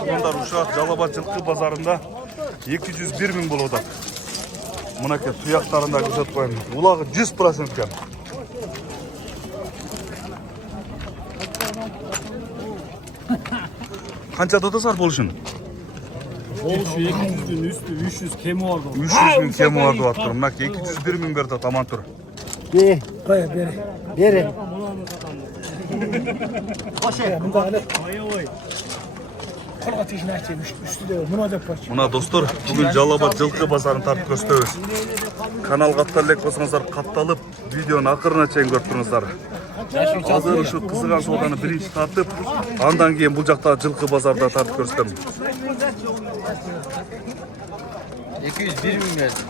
Bunlar Uşak Жалабат жылқы базарында 201 bin болады. Мынакей тұяқтарында күзет қойын. Улағы 100% кен. Қанша тұтасар бұл үшін? Болушу 200 gün üstü 300 kemi vardı. 300 bin kemi vardı attır. Mınakey 201 bin berdi tamam tur. Koy beri. Muna dostlar, bugün Жалабат жылқы базарын тартып көстөбүз. Каналга катталып элек болсоңуздар, катталып, видеону акырына чейин көрүп туруңуздар. Азыр ушу кызыган сооданы биринчи тартып, андан кийин бул жакта жылқы базарда тартып көрсөтөм. 201 bin verdim.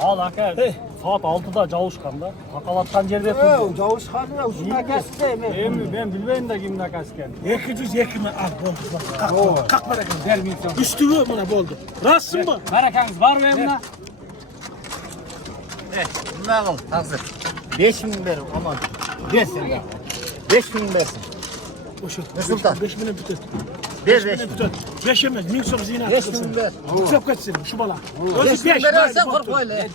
Al aka. Saat 6'da Cavuşkan'da. Takalatkan yerde durdu. Cavuşkan'la uçuna kesti mi? Ben bilmeyim de kimden kasken. 202 mi? Al boldu. Kalk bırakın. Üstüvü buna boldu. Rassın mı? Barakanız var mı emine? Bunlar al. Hazır. 5 bin verim aman. Versin ya. 5 bin versin. Sultan. 5 bine bütün. Ver 5 bin. 5 yemez. Min sok zina. 5 bin ver. Çok kaçsın şu bala. 5 bin verersen kork öyle.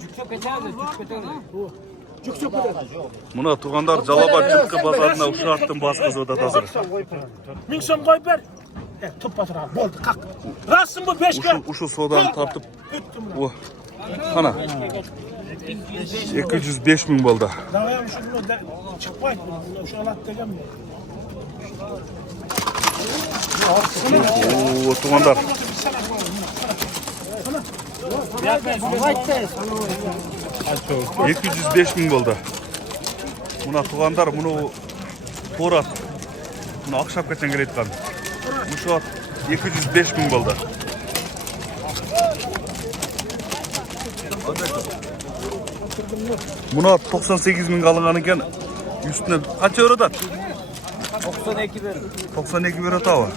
Çok çok kadar. Muna tuğanlar Жалабат жылқы базарында Uşaktın baskısı da hazır. Min som koy ver. Tut batıra. Boldu. Kalk. Rassın mı 5 kere? Uşu soğudan tartıp. Kana. 205 bin boldu. Davaya şu bunu çıkmayın. Şu alat degem mi? Oo, tuğanlar. Sana 205 bin boldu. Muna tuğanlar bunu Porat. Bunu akşap geçen gel etken. Uşak 205 bin boldu. Buna 98 bin kalıngan iken üstüne kaç eurodan? 92 verim. 92 euro tava.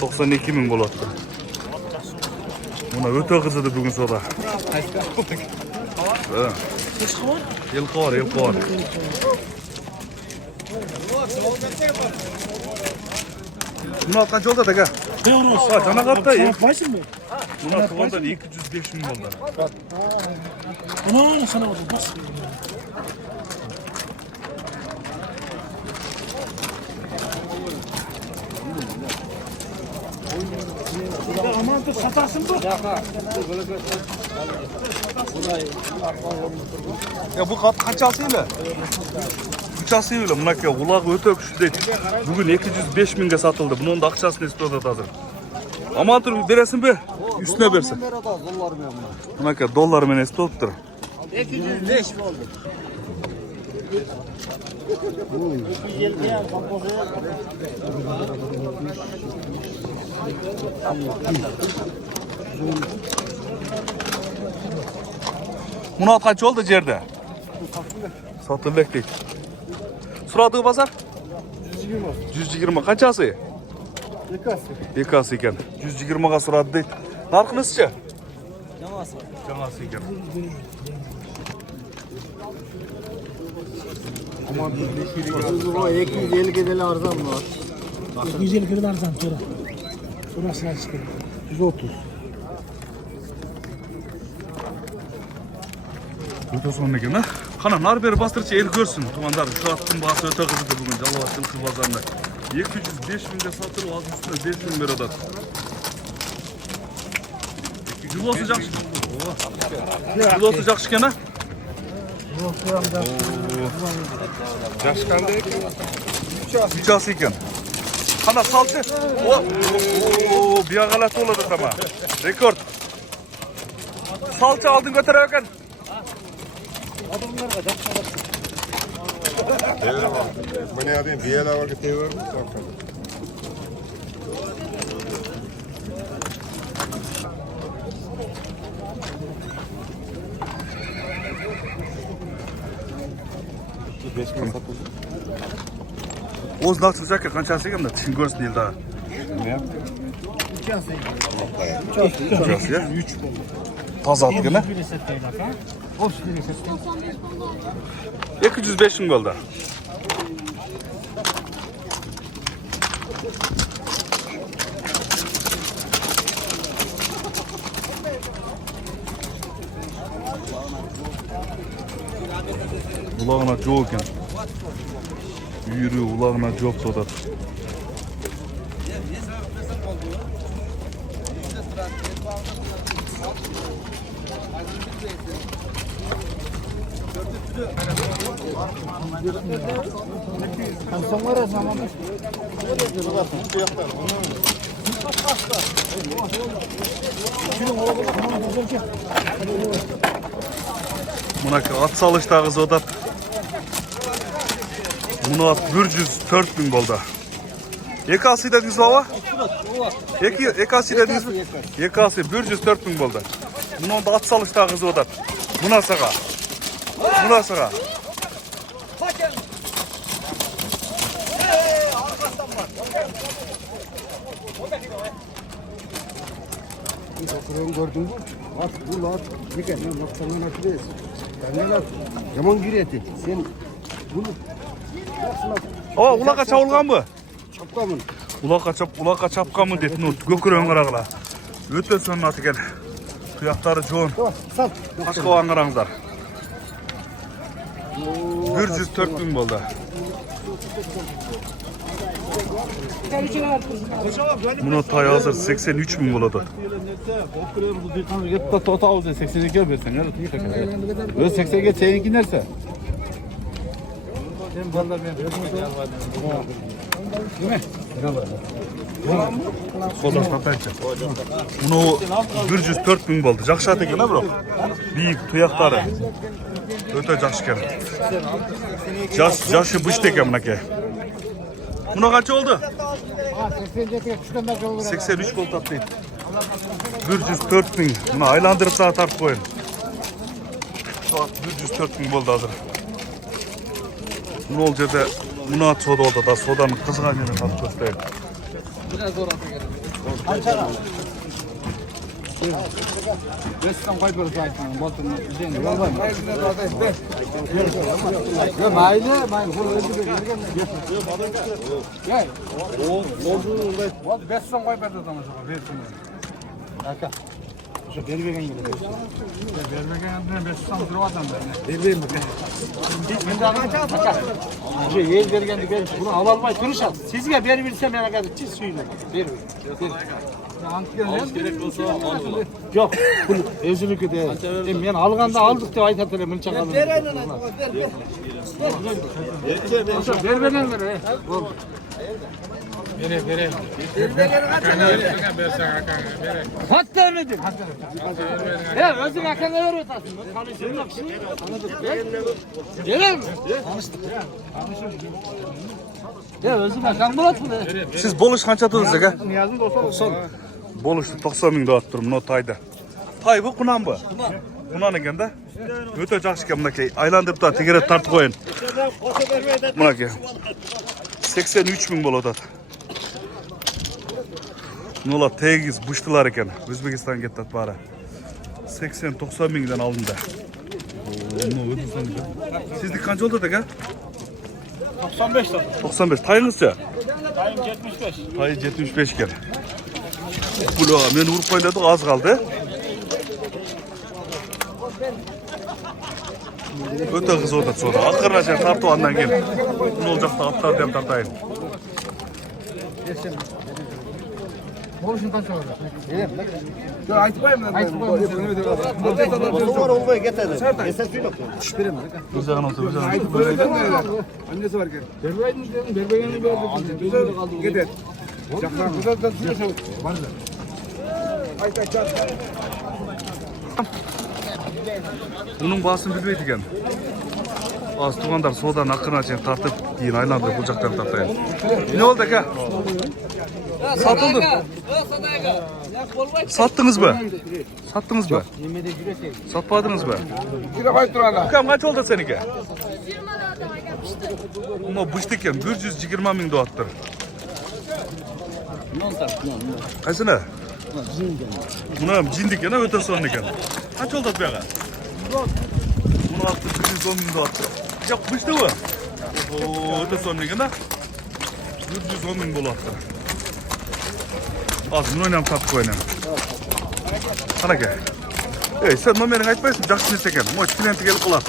92 bin bolattı. Buna öte kızıdı bugün soda. Yılkı var. Buna kaç oldu da gel? Ha, cana katta ya. Başın mı? Buna tuğandan 205 bin oldu. Bunu sana oldu. Bas. Aman dur satarsın bu. Ya bu kaç asıyla? 3 asıyla. Buna ki ulağı öte öküşü bugün 205 binge satıldı. Bunun da akçasını istiyordu hazır. Aman dur veresin be. Üstüne versin. Buna ki dolar mı istiyordur. 205 oldu. Buna kaç oldu yerde? Satıldık değil. Suradığı pazar? 120. Kaç ası? Yıkası iken. 120'ga suradı değil. Narkınızca? Canası iken. O 250 gedeli arzan var. 150 kilo arzan sonra. Sonrasına çıkıyor. 130. Öte sonuna gelme. Kana nar beri bastırıcı el görsün. Tuğanlar şu attığın bahsi öte kızıdı bugün Жалабат жылқы bazarında. 205 binde satır o az üstüne 5 bin beradat. 130 jakşı. 130 jakşı kena. Yaşkandı. 3 ası iken. Kana salçı. Bir ağalat oladı tamam. Rekord. Salça aldın götürürken. Bu ne adayım? Diğer hava getiriyor. Oz nasıl olacak ya kançası iken de tişin görsün değil daha. Ne yaptın? 3 ası ya. Taze atı gene. 205 bin oldu. Ulağına çok ekan. Yürü ulağına çok sodat. Sonra zamanı. Bunaki at salıştagı sodat. Bunu at 104 bin boldu. Ekası dediniz baba? Ekası dediniz mi? Ekası 104 bin boldu. Bunu onda at salıştagı sodat. Buna sağa. Buna sağa. Bakıyorum gördün mü? At bu at. Bir kere noktadan atıyoruz. Ben ne at? Yaman gireti. Sen bunu Aa ulaka çavulgan mı? çapkamın. Ulaka çapkan mı dedi. Gökürön qaragıla. Öte sönün atı gel. Tuyakları çoğun. Sal. Başka olan qarаңыздар. 104 bin boldu. Bunu tay hazır 83 bin boladı. Git de tota olsa 82'ye versen ya. Öyle 80'e seninki nerse? Soda satayınca. Bunu 104 bin boldu. Жақсы ат екен, бро. Бийик туяқтары. Өте жақсы екен. Жашы бышты екен мынаке. Мұны қанша oldu? 83 болды ат дейді. 104 bin. Bunu aylandırıp daha tartып koyun. 104 bin болды hazır. Bunu ol жерде мұны ат сода oldu da sodanın қызған жерін tartып göstereyim. Resmen kaybeder zaten. Batın izleyin. Ya maile, bu öldü bergen. Gel. O resmen kaybeder zaman versin. Aka. Şu bergen gibi. Bergen resmen durmadan ben. Bergen mi? Ben de aka. Şu yer bergen de bunu alalmay duruşat. Sizge ber versem yana kadar çiz suyunu. Ver. Yok, bunu özünükü de. Men alganda aldık dep aytat elem mınça kaldı. Ver aynan ver. Ver ver. Bere. Hatta vermedim. Ya özün akana ver otasın. Tanışın yok şimdi. Verir mi? Tanıştık. Ya özün akan bulat mı? Siz boluş kança tutdunuz aka? Niyazın 90. Boluştu 90 bin dağıt durum no tayda. Tay bu kunan bu. Kunan eken da. Öte жақсы ekan mınaki. Aylandırıp da tegerep tartып koyun. Mınaki. 83 bin boladı. Nola tegiz buştular eken. Özbekistan gettat bara. 80-90 binden alındı. Sizlik kança oldu aka? 95 lira. 95. Tayınızca? Dayım 75. Tayı 75 ken. Bula men urup oynadık az kaldı. Öte kız orada sonra. Akırına şey tartı andan gel. Ne olacak da atlar dem tartayın. Boluşun kaç oldu? Doğru olmaya getirdim. Esas yok. Güzel olsa güzel. Annesi var ki. Berbeğini verdik. Gider. Bunun basını bilmeydi eken. Az tuğandar sodan akırına şey tartıp deyin aylandırıp bulacaklarını tartayın. Ne oldu aka? Satıldı. Sattınız mı? Sattınız mı? Satmadınız mı? Kam kaç oldu seninki? Ama bıştık ya 120 bin doğattır. Kaysına? Buna cindik ya öte sorun eken. Kaç oldu be aga? Bunu attı 110 bin doğattır. Yok bıştı mı? Öte sorun eken ha? 110 bin bulattır. Az bunu oynayalım tatlı oynayalım. Ana gel. Sen numaranı aytmayısın, жақсы нерсе екен. Ой, клиенті келіп қалады.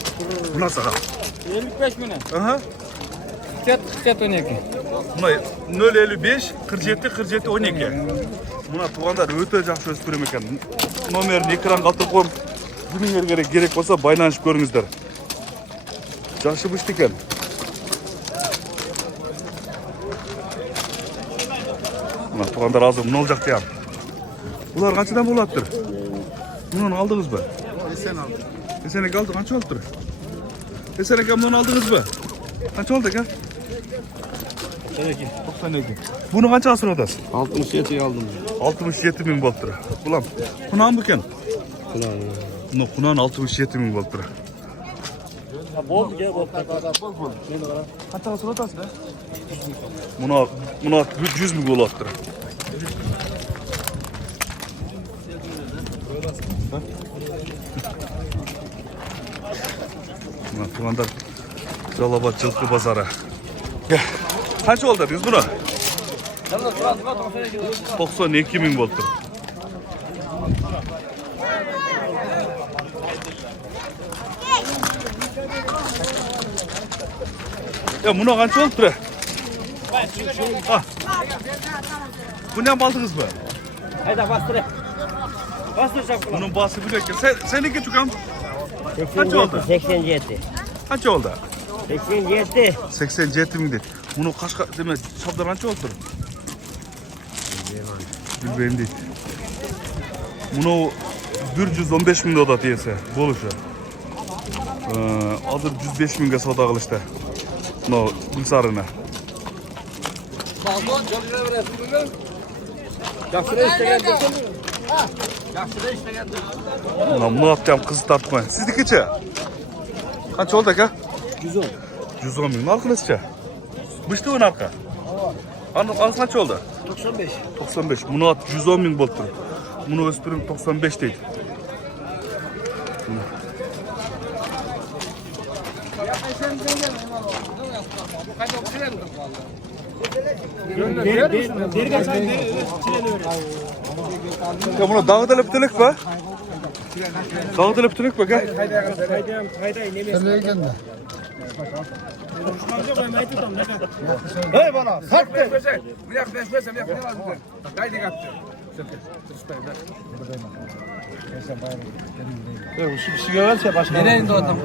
Мына саған. 55 міне. Aha. 47 12. Мына 055 47 47 12. Мына туғандар өте жақсы өспірім екен. Номерін экранға қалдырып қойып, бүгіндерге керек болса байланышып көріңіздер. Жақсы бұшты екен. Мына туғандар азыр мұны ол жақта ям. Бұлар қаншадан болады тұр? Мұны алдыңыз ба? Есен алды, қанша oldu тұр? Есен мұны алдыңыз ба? Қанша oldu екен? 92. Bunu kaç asır odası? 67'yi aldım. 67 bin volt lira. Ulan kunağın mı ken? Kulağım. Kunağın 67 bin volt lira. Bol gel bol. Kaç asır odası be? Buna 100 bin gol attı. Buna tuğanda Jalabat Cılkı Pazarı. Gel. Kaç oldu biz bunu? 92 bin volt lira. Ya buna kaç oldu bre? Ah. Bu ne aldınız mı? Hayda bastır. Bastır çabuk. Bunun bası bile ki. Seninki çıkan kaç oldu? 87. Kaç oldu? 87. 87 bin değil. Bunu kaç demek çaplar kaç oldu? Bilmem değil. Bunu 115 bin doda diyese boluşa. Hazır 105 binge soda kılıştı. No, Gülsarı'na. Bunu yapacağım kızı tartma. Sizdeki çe? Kaç oldu ki? 110. 110 bin. Arkadaşça. Bıştı mı arka? Arka kaç oldu? 95. 95. Bunu at 110 bin bolttur. Bunu öspürüm 95 değil. Ya buna dağda leptülük var. Dağda leptülük var gel. Hey bana, kalk de. Bir dakika beşmesem yapayım lazım. Haydi kaptı. Şu sigara verse başka. Nereye indi o adam?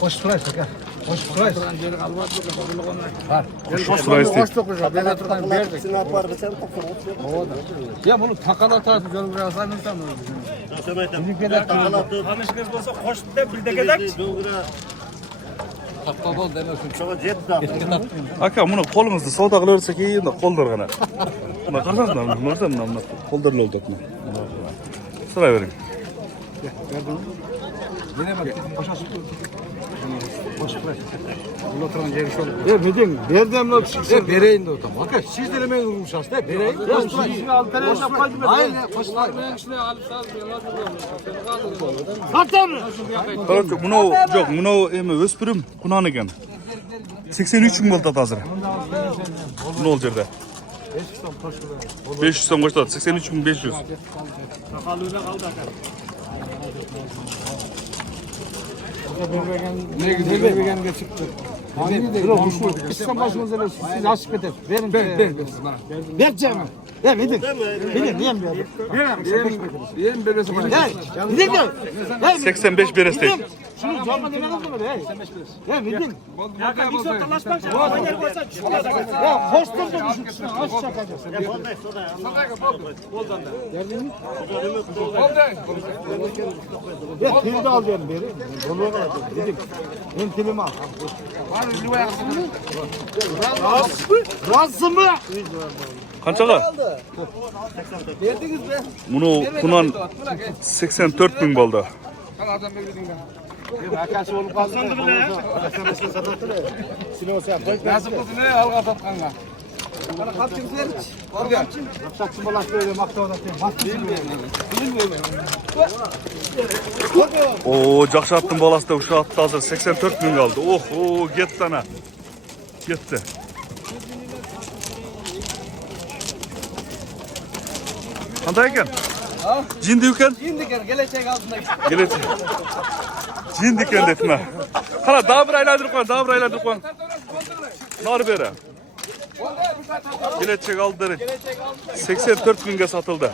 Hoş sıraysa gel. Hoş sıraysa. Şu sıra istedim. Ya bunu takalatası canım biraz sanırsam. Tanışınız olsa hoş de bir de gedek. Tapta bol demesin. Aka bunu kolumuzda savda kılırsak iyi de koldur gana. Buna karsan da bunlardan mı? Koldarlı oldu mu? Sıra verin. Bedin, nereden ne çıksın? Bereyin de o tamam. Hakikaten siz de hemen vurmuşsunuz da bereyin. Ya şu alternatif yapmayın mı? Aynen, başlar. Bunu yok, bunu emi öspürüm kunağın eken. 83 bin volt hazır. Ne olacak da? 500 son koştu. 83 bin 500. Ne güzel bir çıktı. Hangi de? İslam başımıza ne? Siz nasip eder. Verin. Ver canım. Ya Bedin. Bedin diyem ya. Yeğen bebesi bana. Ya Bedin gel. 85 bereste. Şunu zorla demedin mi? Ya Bedin. Ya bir sokalaşmak için. Hayır koysan çıkıyor da. Ya hostel de düşün. Aç çakacaksın. Ya tilde al benim beri. Doluğa kadar dedim. Ben tilimi al. Razı mı? Kançaga? Bunu kunan 84 bin boldu. Nasıl buldun ne? Alga satkanla. Bana kapçın ver. Kapçın. Kapçın balaştı öyle makta odası. Bilmiyorum. Oo, jakşı attın balası da uşağı attı hazır. 84 bin kaldı. Oh, gitti ana. Gitti. Qanday ekan? Jindi ekan? Jindiken gelecek altında. Gelecek. Jindi ekan depma. Qara, daha bir aylantirib qo'y, daha bir aylantirib qo'y. Nari beri. Gelecek aldı. 84 binga satıldı.